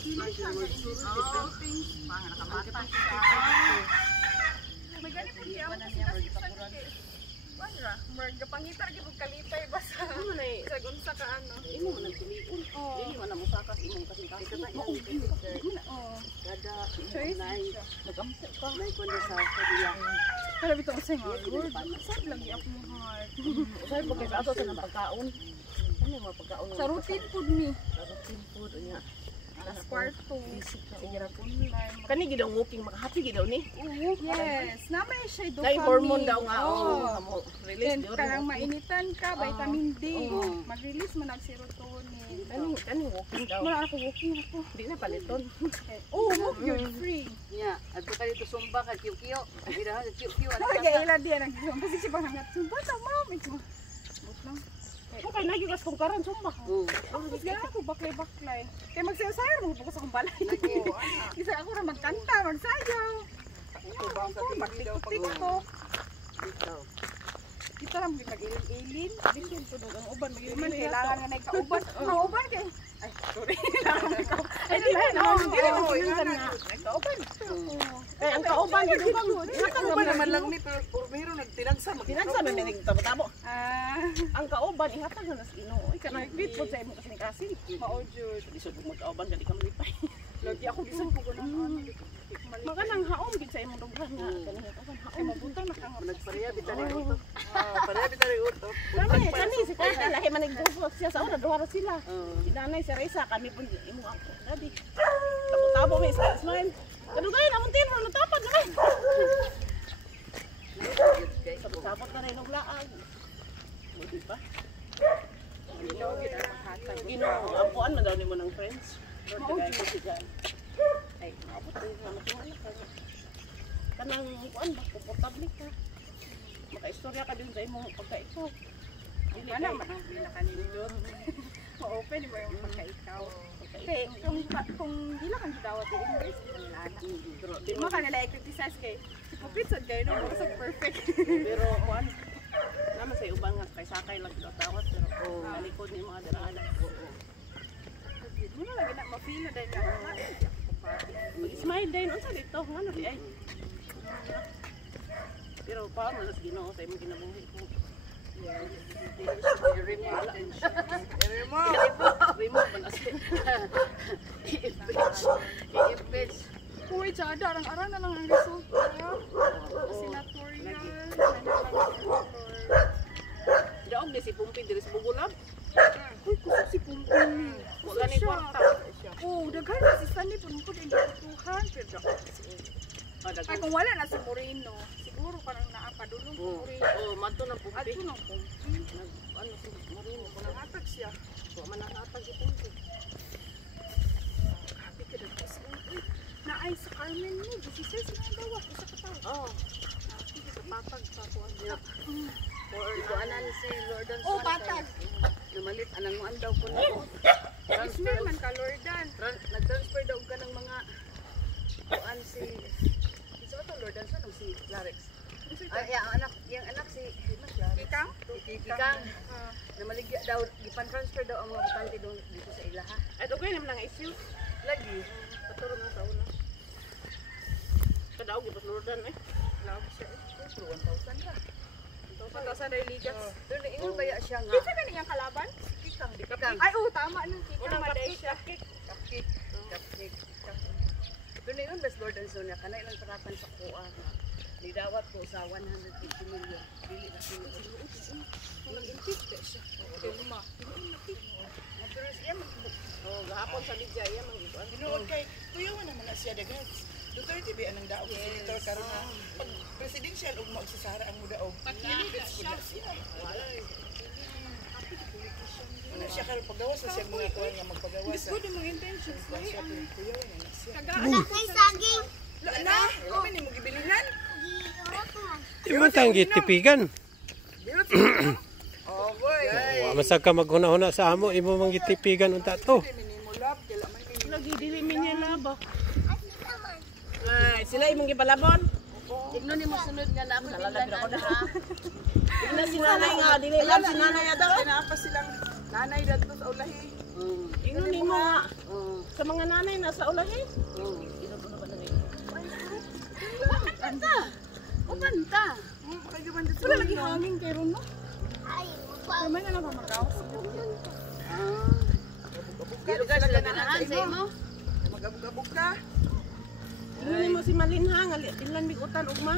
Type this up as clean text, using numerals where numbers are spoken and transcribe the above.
Dili siya mga nakamata siya. May ganit po siya. Wala, marga pangitar gibog kalipay basta. Sa gunsa ka ano. Imo man tumion. Dili man mo sakas imong kasing-kasing. Kada nay nagampo ka. Nay ko sa kadiya. Pero bitaw sa mga Lord. Sad lang i mo heart. Usay mo kay ato sa pagkaon. Ano mo pagkaon? Sa routine food ni. Sa routine food unya. Alas kwarto. Sige ra punlay. Kani gid ang walking makahappy gid daw ni. Yes, namay siya do. Kay hormone daw nga mo release jud. Kanang mainitan ka, vitamin D. Mag-release man ang serotonin. Kani walking daw. Wala ako walking ako. Di na paliton. Oh, you're free. Nya, adto ka dito sumba ka kiyo-kiyo. Birahan ka kiyo-kiyo ana. Nagailan din ang gizom kasi siya hangat. Sumba ta mami ko. Butlang. Okay, nagigas kong karan sumba. Mas gana ako baklay-baklay. Kaya magsayaw-sayaw mo bukas akong balay. Isa ako na magkanta, magsayaw. Mag-tiktok. Kita lang nag-ilin-ilin. Bisin po ang uban. Man kailangan nga nagkauban. Kauban kay. Ay, sorry. Ay, lahat naman. Hindi naman po yun na. Nagkauban. Eh, ang kauban, hinugang. Kauban naman lang ni pero meron nagtinagsa. Tinagsa na may tabo-tabo. Ang kauban, ihatag na nas Ginoo. Ika na bit po sa imo kasing-kasing. Maojud. Lisod mo mag-kauban, gali ka malipay. Lagi ako lisod ko ganun. Maganang haom gid sa imong dughan nga kanina kauban. Ay, mabutang na kang Nagpareha bitari uto. Pareha bitari uto. Kani si Kaya lahi man nagbuso siya sa una duha sila. Si Nanay si Reza kami pun imo ako dadi. Tabo-tabo may smile. Kadugay namon tin mo natapad na. Sabot na rin og laag. Mo di ba? Ginoo, ampuan man daw nimo ng friends. Ay, maabot rin naman ka. Kanang kuan ba, komportable ka. Maka-istorya ka din sa imong pagka-ikaw. Ano man ang pinakanindot? Ma-open mo yung pagka-ikaw. Kaya kung di lang ang gidawat yung English, di mo ka nila i-criticize kay si Pupitsad kayo no, so perfect. Pero kuan, naman sa ubang nga, kay sakay lang sila tawat. Pero kalikod ni mga darala. Muna lagi na ma-feel na dahil ka. Mag-smile din, unsa dito, ano di ay. Pero paano nas Ginoo sa imong kinabuhi ko. Remote man asi. I-impeach. Uy, tsada, arang-arang na lang ang resulta. Senatorial. Daog ni si Pumpi diri sa Bugulab. Uy, kusog si Pumpin. Wala ni kwarta. Oh, daghan na si Sunny po nung hindi kutuhan. Pero daghan na si Ay, kung wala na si Moreno, siguro parang naapadulong si Moreno. Oh, madto na Pumpi. Adto ng Pumpin. Ano si Marino ko na Nanghatag siya. ko man nakatag si Pumpi. Happy ka na kasi. Naay sa Carmen mo, 16 na daw ako sa kataw. Oh, Happy ka sa patag sa kuwan niya. Or kuanan si Lordan. Oh, patag. Namalit anang mo andaw ko na. Transfer man ka, Lordan. Nag-transfer daw ka ng mga kuan si Lordan sa si Larex. Ay, yung anak si Kikang? Kikang. Namaligya daw, gipan-transfer daw ang mga butante doon dito sa ilaha. ay dugay naman lang issue. Lagi. Paturo na sa una. Kadaog gipas Lordan eh. Love siya. 1,000 ka. 1,000 ay ligas. Pero ingon kaya siya nga. Isa ka niyang kalaban? Kikang. Ay, oh, tama nung Kikang Unang Maday siya. Cupcake. Pero na yun, best Lordan Sonia, kanay lang tarapan sa kuha. Nidawat ko sa 150 million. Dili na sila. Nag-impit ka siya. Okay, luma. Pero siya Oh, gahapon sa Lidya iya man gito. Tinuod kay kuya man naman na siya dagat. Duterte ba anang daog senator karon nga pag presidential ug magsasara ang mudaog. Pakiligid siya. Wala. Ano siya karon paggawas na siya mga kuan nga magpagawas. Good yung mga intentions. Siya pero kuya man na siya. Anak may saging. Na, kami ni mo gibilinan. Imong gitipigan. Oh boy. Wa masag ka maghuna-huna sa amo, imo mang gitipigan unta to. Lagi dili minya laba. Ay, sila imong gibalabon. Igno ni mo sunod nga na ako Nalalagyan ako na. ha. Ina si nanay nga dili lang si nanay adaw. Naapa silang Nanay dito sa ulahi. Ingon nimo nga Oo. sa mga nanay nasa ulahi. Oo. Ingon na ba na Banta. Banta. Kayo man dito. Wala lagi hangin kay Ron, no? Kamay na lang mamagaw. Di lugar sila ganaan sa imo. Mag-abog-abog ka. Ingon nimo si Malinha nga dilan bigutan ugma.